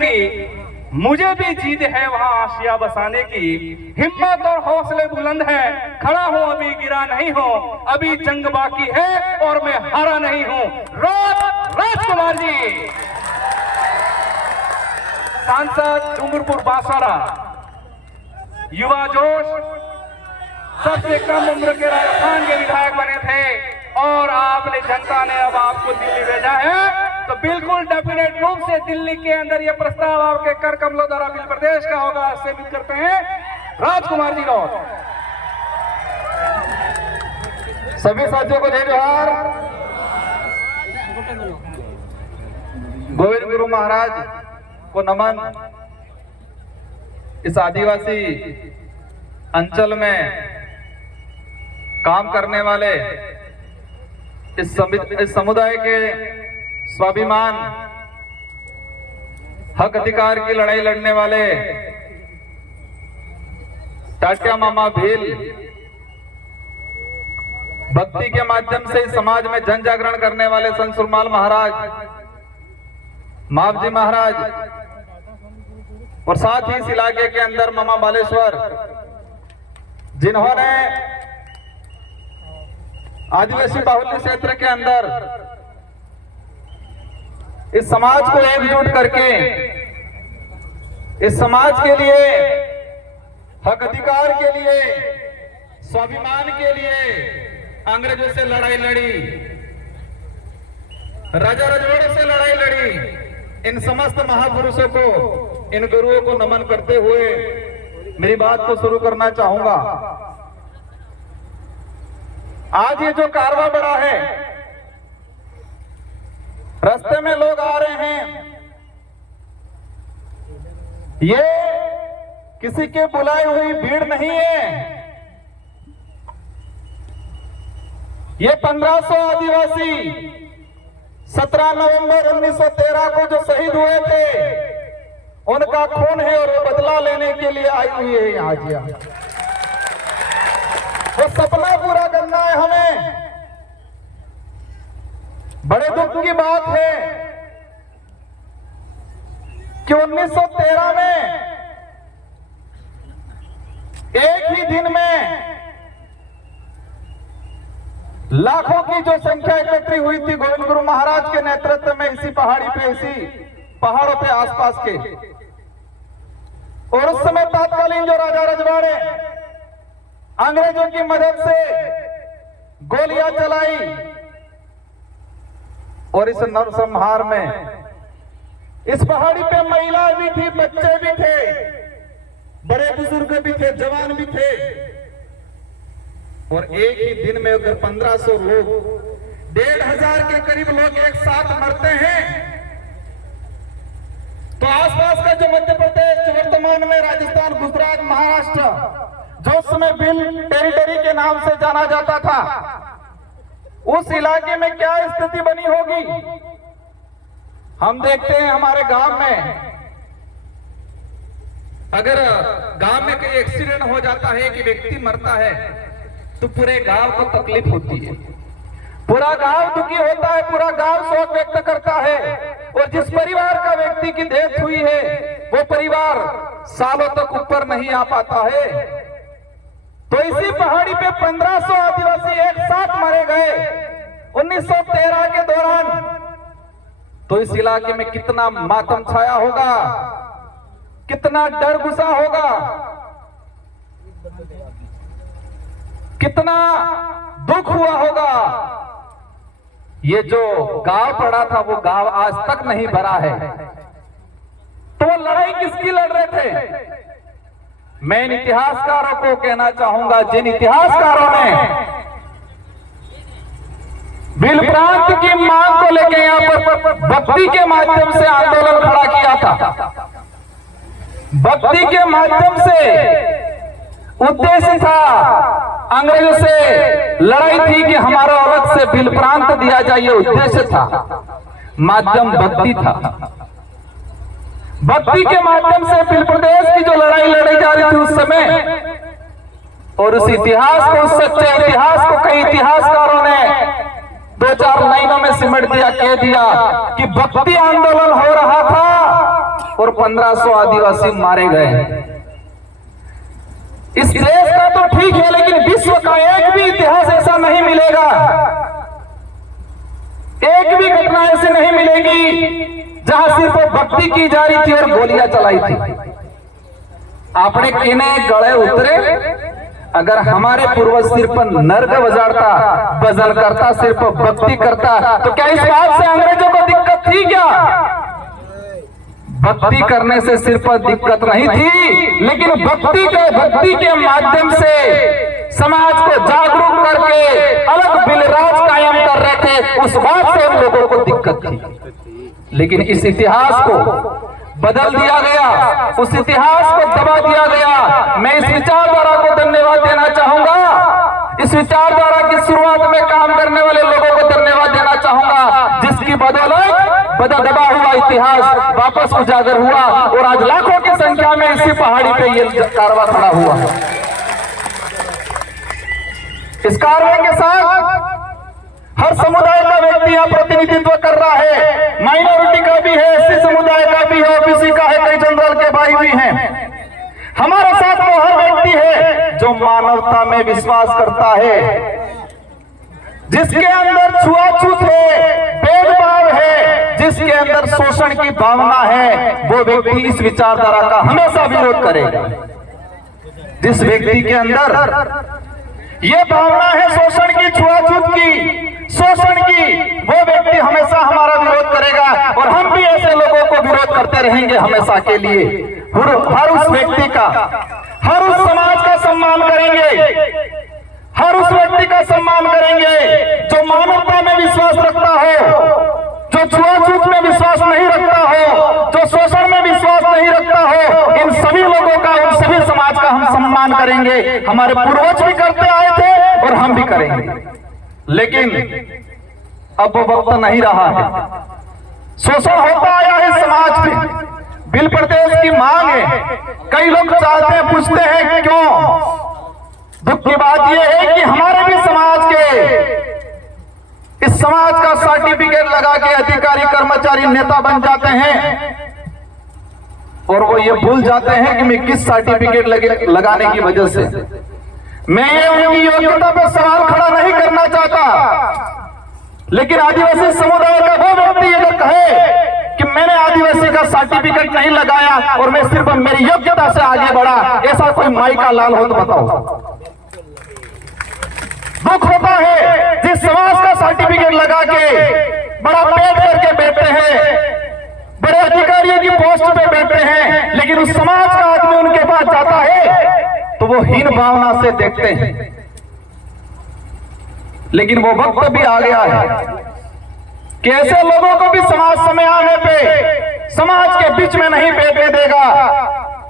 कि मुझे भी जीत है वहां आशिया बसाने की, हिम्मत और हौसले बुलंद है, खड़ा हूं अभी गिरा नहीं हूं, अभी जंग बाकी है और मैं हारा नहीं हूं। राजकुमार जी, सांसद डूंगरपुर बांसवाड़ा, युवा जोश, सबसे कम उम्र के राजस्थान के विधायक बने थे और आपने जनता ने अब आपको दिल्ली भेजा है, तो बिल्कुल डेफिनेट रूप से दिल्ली के अंदर यह प्रस्ताव आपके कर कमलों द्वारा बिल प्रदेश का होगा। से उम्मीद करते हैं राजकुमार जी को। सभी साथियों को जय जोहार। गोविंद गुरु महाराज को नमन। इस आदिवासी अंचल में काम करने वाले इस समुदाय के स्वाभिमान हक अधिकार की लड़ाई लड़ने वाले टाटिया मामा भील भक्ति के माध्यम से समाज में जन जागरण करने वाले संत सुरमाल महाराज, मावजी महाराज और साथ ही इस इलाके के अंदर मामा बालेश्वर, जिन्होंने आदिवासी बाहुल्य क्षेत्र के अंदर इस समाज को एकजुट करके इस समाज के लिए, हक अधिकार के लिए, स्वाभिमान के लिए अंग्रेजों से लड़ाई लड़ी, राजा रजवाड़ों से लड़ाई लड़ी। इन समस्त महापुरुषों को, इन गुरुओं को नमन करते हुए मेरी बात को शुरू करना चाहूंगा। आज ये जो कारवां बढ़ा है, रास्ते में लोग आ रहे हैं, ये किसी के बुलाई हुई भीड़ नहीं है। ये 1500 आदिवासी 17 नवंबर 1913 को जो शहीद हुए थे, उनका खून है और वो बदला लेने के लिए आई हुई है यहाँ जी। वो सपना पूरा करना है हमें। बड़े दुख की बात है कि 1913 में एक ही दिन में लाखों की जो संख्या एकत्रित हुई थी गोविंद गुरु महाराज के नेतृत्व में, इसी पहाड़ी पे, इसी पहाड़ों पे आसपास के। और उस समय तत्कालीन जो राजा रजवाड़े अंग्रेजों की मदद से गोलियां चलाई और इस नरसंहार में इस पहाड़ी पे महिला भी थी, बच्चे भी थे, बड़े बुजुर्ग भी थे, जवान भी थे। और एक ही दिन में अगर 1500 लोग, 1500 के करीब लोग एक साथ मरते हैं, तो आसपास का जो मध्य प्रदेश, जो वर्तमान में राजस्थान, गुजरात, महाराष्ट्र, जो उस समय बिल टेरिटरी के नाम से जाना जाता था, उस इलाके में क्या स्थिति बनी होगी। हम देखते हैं हमारे गांव में, अगर गांव में कोई एक्सीडेंट हो जाता है कि व्यक्ति मरता है, तो पूरे गांव को तकलीफ होती है, पूरा गांव दुखी होता है, पूरा गांव शोक व्यक्त करता है। और जिस परिवार का व्यक्ति की डेथ हुई है, वो परिवार सालों तक ऊपर नहीं आ पाता है। तो इसी पहाड़ी पे 1500 आदिवासी एक साथ मारे गए 1913 के दौरान। तो इस इलाके में कितना मातम छाया होगा, कितना डर घुसा होगा, कितना दुख हुआ होगा। ये जो गांव पड़ा था, वो गांव आज तक नहीं भरा है। तो वो लड़ाई किसकी लड़ रहे थे? मैं इन इतिहासकारों को कहना चाहूंगा, जिन इतिहासकारों ने बिल प्रांत की मांग को लेकर यहां पर भक्ति के माध्यम से आंदोलन खड़ा किया था। भक्ति के माध्यम से उद्देश्य था, अंग्रेजों से लड़ाई थी कि हमारा अलग से बिल प्रांत दिया जाए, ये उद्देश्य था। माध्यम भक्ति था। भक्ति के माध्यम से बिल प्रदेश की जो लड़ाई लड़ी जा रही थी उस समय, और उस इतिहास को, उस सच्चे इतिहास को कई इतिहासकारों ने 2-4 लाइनों में सिमट दिया, कह दिया कि भक्ति आंदोलन हो रहा था और 1500 आदिवासी मारे गए। इस देश का तो ठीक है, लेकिन विश्व का एक भी इतिहास ऐसा नहीं मिलेगा, एक भी घटना ऐसी नहीं मिलेगी जहां सिर्फ भक्ति की जा रही थी और गोलियां चलाई थी। आपने किने गले उतरे, अगर हमारे पूर्वज सिर्फ नर्क बजाता, भजन करता, सिर्फ भक्ति करता, तो क्या इस बात से अंग्रेजों को दिक्कत थी क्या? भक्ति करने से सिर्फ दिक्कत नहीं थी, लेकिन भक्ति के माध्यम से समाज को जागरूक करके अलग बिलराज कायम कर रहे थे, उस बात से हम लोगों को दिक्कत थी। लेकिन इस इतिहास को बदल दिया गया, उस इतिहास को दबा दिया गया। मैं इस विचारधारा को धन्यवाद देना चाहूंगा, इस विचारधारा की शुरुआत में काम करने वाले लोगों को धन्यवाद देना चाहूंगा, जिसकी बदौलत दबा हुआ इतिहास वापस उजागर हुआ और आज लाखों की संख्या में इसी पहाड़ी पे ये कारवां खड़ा हुआ है। इस कारवां के साथ हर समुदाय का व्यक्ति यहाँ प्रतिनिधित्व कर रहा है, माइनॉरिटी का भी है, एससी समुदाय का भी है, ओबीसी का है, कई जनरल के भाई भी हैं। हमारे साथ वो हर व्यक्ति है जो मानवता में विश्वास करता है, जिसके अंदर छुआछूत है, भेदभाव है, जिसके अंदर शोषण की भावना है, वो व्यक्ति इस विचारधारा का हमेशा विरोध करेगा। जिस व्यक्ति के अंदर ये भावना है शोषण की, छुआछूत की, शोषण की, वो व्यक्ति हमेशा हमारा विरोध करेगा और हम भी ऐसे लोगों को विरोध करते रहेंगे हमेशा के लिए। हर उस व्यक्ति का, हर उस समाज का सम्मान करेंगे, हर उस व्यक्ति का सम्मान करेंगे जो मानवता में विश्वास रखता हो, जो छुआछूत में विश्वास नहीं रखता हो, जो शोषण में विश्वास नहीं रखता हो। इन सभी लोगों का, उन सभी समाज का हम सम्मान करेंगे। हमारे पूर्वज भी करते आए थे और हम भी करेंगे, लेकिन अब वो वक्त नहीं रहा है। शोषण होता आया है समाज में, बिल प्रदेश की मांग है, कई लोग चाहते हैं, पूछते हैं क्यों। दुख की बात यह है कि हमारे भी समाज के, इस समाज का सर्टिफिकेट लगा के अधिकारी, कर्मचारी, नेता बन जाते हैं और वो ये भूल जाते हैं कि मैं किस सर्टिफिकेट लगाने की वजह से। मैं ये उनकी योग्यता पर सवाल खड़ा नहीं करना चाहता, लेकिन आदिवासी समुदाय का वो व्यक्ति अगर कहे कि मैंने आदिवासी का सर्टिफिकेट नहीं लगाया और मैं सिर्फ मेरी योग्यता से आगे बढ़ा, ऐसा कोई माई का लाल हो तो बताओ। दुख होता है जिस समाज का सर्टिफिकेट लगा के बड़ा पेट करके बैठते हैं, बड़े अधिकारियों की पोस्ट पे बैठते हैं, लेकिन उस समाज का आदमी उनके पास जाता है तो वो हीन भावना से देखते हैं। लेकिन वो वक्त भी आ गया है कि ऐसे लोगों को भी समाज समय आने पे समाज के बीच में नहीं बैठने देगा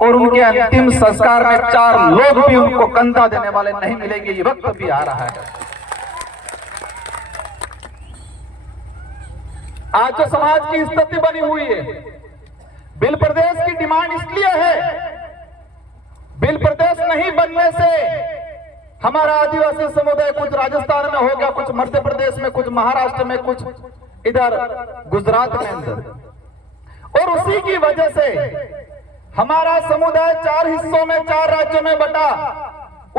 और उनके अंतिम संस्कार में 4 लोग भी उनको कंधा देने वाले नहीं मिलेंगे। ये वक्त भी आ रहा है। आज जो समाज की स्थिति बनी हुई है, बिल प्रदेश की डिमांड इसलिए है, बिल प्रदेश नहीं बनने से हमारा आदिवासी समुदाय कुछ राजस्थान में हो गया, कुछ मध्य प्रदेश में, कुछ महाराष्ट्र में, कुछ इधर गुजरात में अंदर, और उसी की वजह से हमारा समुदाय 4 हिस्सों में, 4 राज्यों में बटा।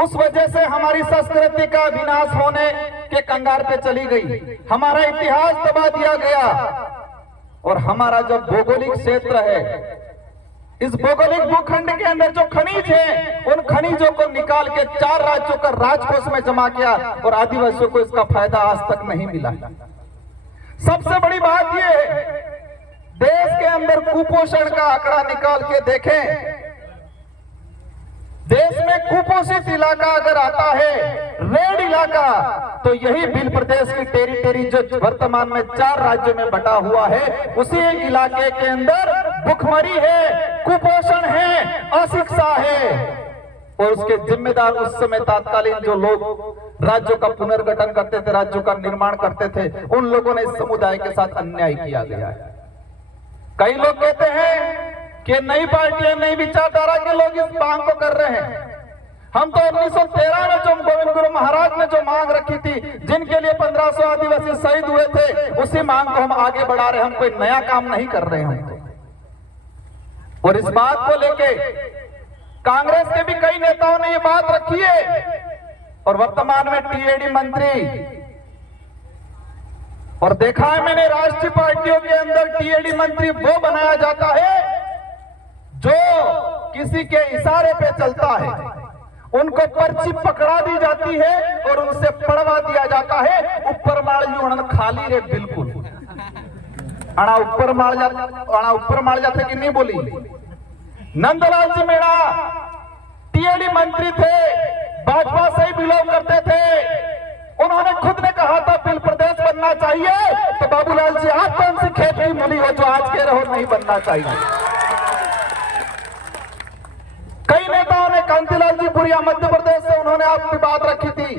उस वजह से हमारी संस्कृति का विनाश होने के कंगार पे चली गई, हमारा इतिहास दबा दिया गया और हमारा जो भौगोलिक क्षेत्र है, इस भौगोलिक भूखंड के अंदर जो खनिज है, उन खनिजों को निकाल के 4 राज्यों का राजकोष में जमा किया और आदिवासियों को इसका फायदा आज तक नहीं मिला। सबसे बड़ी बात यह है, देश के अंदर कुपोषण का आंकड़ा निकाल के देखें, देश में कुपोषित इलाका अगर आता है, रेड इलाका, तो यही बिल प्रदेश की टेरिटरी जो वर्तमान में 4 राज्यों में बटा हुआ है, उसी इलाके के अंदर भुखमरी है, कुपोषण है, अशिक्षा है। और उसके जिम्मेदार उस समय तत्कालीन जो लोग राज्यों का पुनर्गठन करते थे, राज्यों का निर्माण करते थे, उन लोगों ने इस समुदाय के साथ अन्याय किया गया है। कई लोग कहते हैं कि नई पार्टियां, नई विचारधारा के लोग इस मांग को कर रहे हैं। हम तो 1913 में जो गोविंद गुरु महाराज ने जो मांग रखी थी, जिनके लिए 1500 आदिवासी शहीद हुए थे, उसी मांग को हम आगे बढ़ा रहे हैं। हम कोई नया काम नहीं कर रहे हैं। और इस बात को लेके कांग्रेस के भी कई नेताओं ने ये बात रखी है, और वर्तमान में टीएडी मंत्री, और देखा है मैंने राष्ट्रीय पार्टियों के अंदर टीएडी मंत्री वो बनाया जाता है जो किसी के इशारे पे चलता है, उनको पर्ची पकड़ा दी जाती है और उनसे पढ़वा दिया जाता है। ऊपर माल उन्होंने खाली रे बिल्कुल अणा ऊपर माल जाते कि नहीं बोली। नंदलाल जी मीणा टीएडी मंत्री थे, भाजपा से ही बिलोंग करते थे। उन्होंने खुद ने कहा था बिल प्रदेश बनना चाहिए, तो बाबूलाल जी आप कौन सी खेत की मूली हो जो आज कह रहे हो नहीं बनना चाहिए। कई नेताओं ने, कांतिलाल जी पुरिया मध्य प्रदेश से, उन्होंने आपकी बात रखी थी।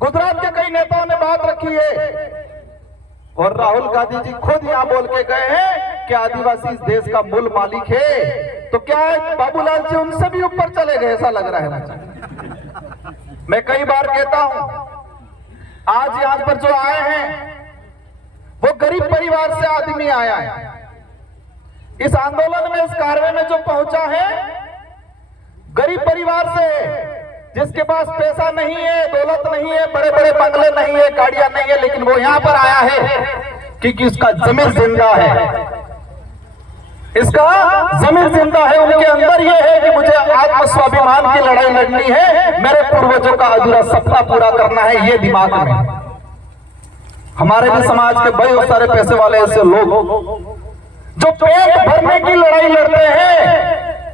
गुजरात के कई नेताओं ने बात रखी है, और राहुल गांधी जी खुद यहां बोल के गए हैं कि आदिवासी इस देश का मूल मालिक है। तो क्या है बाबूलाल जी उनसे भी ऊपर चले गए, ऐसा लग रहा है मुझे। मैं कई बार कहता हूं, आज यहां पर जो आए हैं वो गरीब परिवार से आदमी आया है। इस आंदोलन में, इस कार्य में जो पहुंचा है गरीब परिवार से, जिसके पास पैसा नहीं है, दौलत नहीं है, बड़े बड़े बंगले नहीं है, गाड़ियां नहीं है, लेकिन वो यहां पर आया है क्योंकि उसका जमीन जिंदा है। इसका जमीन जिंदा है, उनके अंदर ये है कि मुझे आत्म स्वाभिमान की लड़ाई लड़नी है, मेरे पूर्वजों का अधूरा सपना पूरा करना है, ये दिमाग में। हमारे भी समाज के बहुत सारे पैसे वाले ऐसे लोग जो पेट भरने की लड़ाई लड़ते हैं,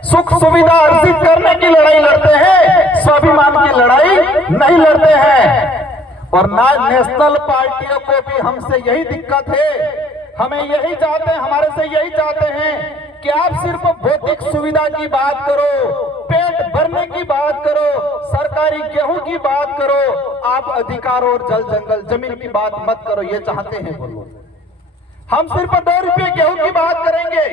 सुख सुविधा अर्जित करने की लड़ाई लड़ते हैं, स्वाभिमान की लड़ाई नहीं लड़ते हैं। और ना नेशनल पार्टियों को भी हमसे यही दिक्कत है, हमें यही चाहते हैं, हमारे से यही चाहते हैं कि आप सिर्फ भौतिक सुविधा की बात करो, पेट भरने की बात करो, सरकारी गेहूं की बात करो, आप अधिकार और जल जंगल जमीन की बात मत करो, ये चाहते हैं बोलो। हम सिर्फ 2 रुपये गेहूं की बात करेंगे,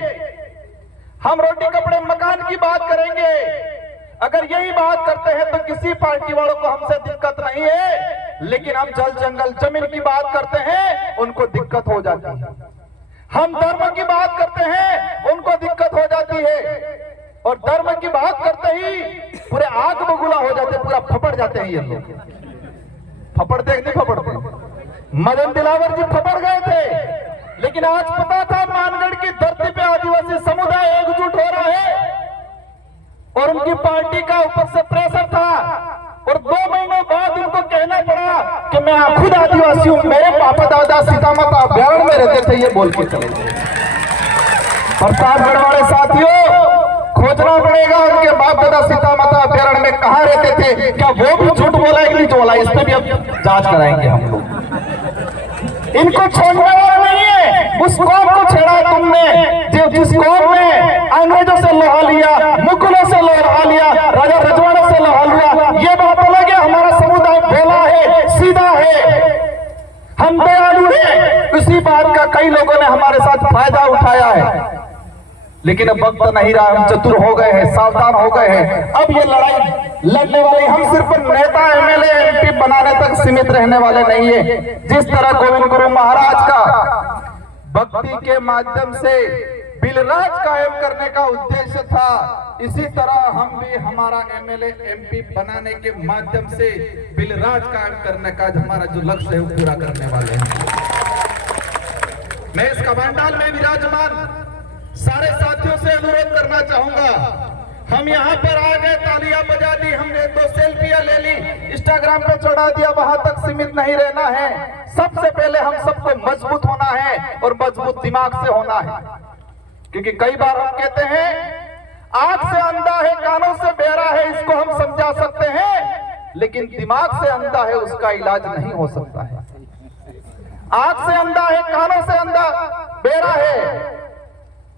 हम रोटी कपड़े मकान की बात करेंगे। अगर यही बात करते हैं तो किसी पार्टी वालों को हमसे दिक्कत नहीं है, लेकिन हम जल जंगल जमीन की बात करते हैं उनको दिक्कत हो जाती है। हम धर्म की बात करते हैं उनको दिक्कत हो जाती है, और धर्म की बात करते ही पूरे आग बबूला हो जाते, पूरा फपड़ जाते हैं ये लोग। फपड़ते नहीं फपड़ते, मदन दिलावर जी फपड़ गए थे, लेकिन आज पता था मानगढ़ की धरती पे आदिवासी समुदाय एकजुट हो रहा है, और उनकी पार्टी का ऊपर से प्रेशर था, और 2 महीनों बाद उनको कहना पड़ा कि मैं खुद आदिवासी हूं, मेरे पापा दादा सीतामाता अभ्यारण्य में रहते थे, ये बोल के चले गए। प्रतापगढ़ वाले साथियों, खोजना पड़ेगा उनके बाप दादा सीतामाता अभ्यारण्य में कहां रहते थे, क्या वो भी झूठ बोला है कि नहीं बोला, इस पर भी अब जांच कराएंगे हम लोग। इनको छोड़ने वाला नहीं है। उस कौम को छेड़ा तुमने, जिस कौम ने अंग्रेजों से लोहा लिया, मुगलों से लोहा लिया, राजा रजवाड़ों से लोहा लिया, ये बात अलग है। हमारा समुदाय भोला है, सीधा है, हम दयालु हैं। इसी बात का कई लोगों ने हमारे साथ फायदा उठाया है, लेकिन अब वक्त नहीं रहा, हम चतुर हो गए हैं, सावधान हो गए हैं। अब ये लड़ाई लड़ने वाले हम सिर्फ नेता एमएलए एमपी बनाने तक सीमित रहने वाले नहीं है। जिस तरह गोविंद गुरु महाराज का भक्ति के माध्यम से बिलराज कायम करने का उद्देश्य था, इसी तरह हम भी हमारा एमएलए एमपी बनाने के माध्यम से बिलराज कायम करने का हमारा जो लक्ष्य है वो पूरा करने वाले हैं। मैं इस कमांडाल में विराजमान सारे साथियों से अनुरोध करना चाहूंगा, हम यहाँ पर आ गए, तालियां बजा दी, हमने 2 सेल्फियां ले ली, इंस्टाग्राम पे चढ़ा दिया, वहां तक सीमित नहीं रहना है। सबसे पहले हम सबको मजबूत होना है, और मजबूत दिमाग से होना है। क्योंकि कई बार हम कहते हैं आंख से अंधा है, कानों से बहरा है, इसको हम समझा सकते हैं, लेकिन दिमाग से अंधा है, उसका इलाज नहीं हो सकता है। आंख से अंधा है, कानों से अंधा बहरा है,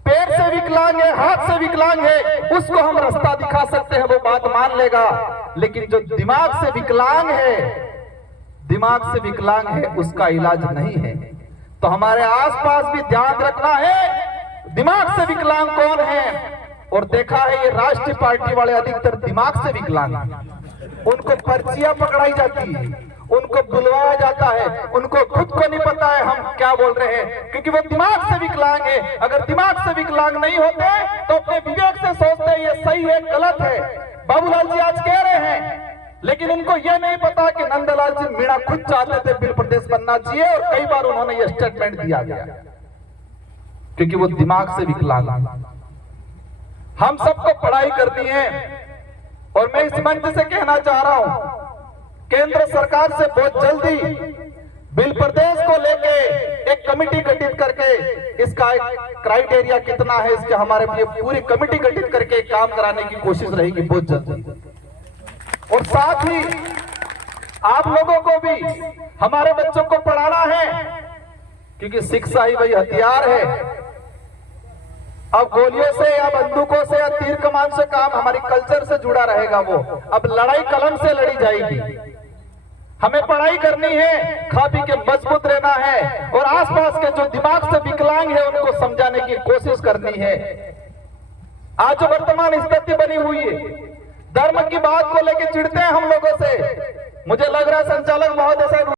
पैर से विकलांग है, हाथ से विकलांग है, उसको हम रास्ता दिखा सकते हैं, वो बात मान लेगा। लेकिन जो दिमाग से विकलांग है, उसका इलाज नहीं है। तो हमारे आसपास भी ध्यान रखना है, दिमाग से विकलांग कौन है। और देखा है ये राष्ट्रीय पार्टी वाले अधिकतर दिमाग से विकलांग हैं। उनको पर्चियां पकड़ाई जाती है, उनको बुलवाया जाता है, उनको खुद को नहीं पता है हम क्या बोल रहे हैं, क्योंकि वो दिमाग से विकलांग है। अगर दिमाग से विकलांग नहीं होते तो अपने विवेक से ये सही है गलत है, बाबूलाल जी आज कह रहे हैं, लेकिन इनको ये नहीं पता कि नंदलाल जी मीणा खुद चाहते थे बिल प्रदेश बनना चाहिए और कई बार उन्होंने ये स्टेटमेंट दिया गया क्योंकि वो दिमाग से विकलांग। हम सबको पढ़ाई करनी है और मैं इस मंच से कहना चाह रहा हूं, केंद्र सरकार से बहुत जल्दी बिल प्रदेश को लेके एक कमेटी गठित करके इसका एक क्राइटेरिया कितना है, इसके हमारे लिए पूरी कमेटी गठित करके काम कराने की कोशिश रहेगी बहुत जल्दी। और साथ ही आप लोगों को भी हमारे बच्चों को पढ़ाना है क्योंकि शिक्षा ही वही हथियार है। अब गोलियों से या बंदूकों से या तीर कमान से काम हमारी कल्चर से जुड़ा रहेगा, वो अब लड़ाई कलम से लड़ी जाएगी। हमें पढ़ाई करनी है, खा पी के मजबूत रहना है और आसपास के जो दिमाग से विकलांग है उनको समझाने की कोशिश करनी है। आज जो वर्तमान स्थिति बनी हुई है, धर्म की बात को लेकर चिढ़ते हैं हम लोगों से। मुझे लग रहा है संचालक महोदय साहब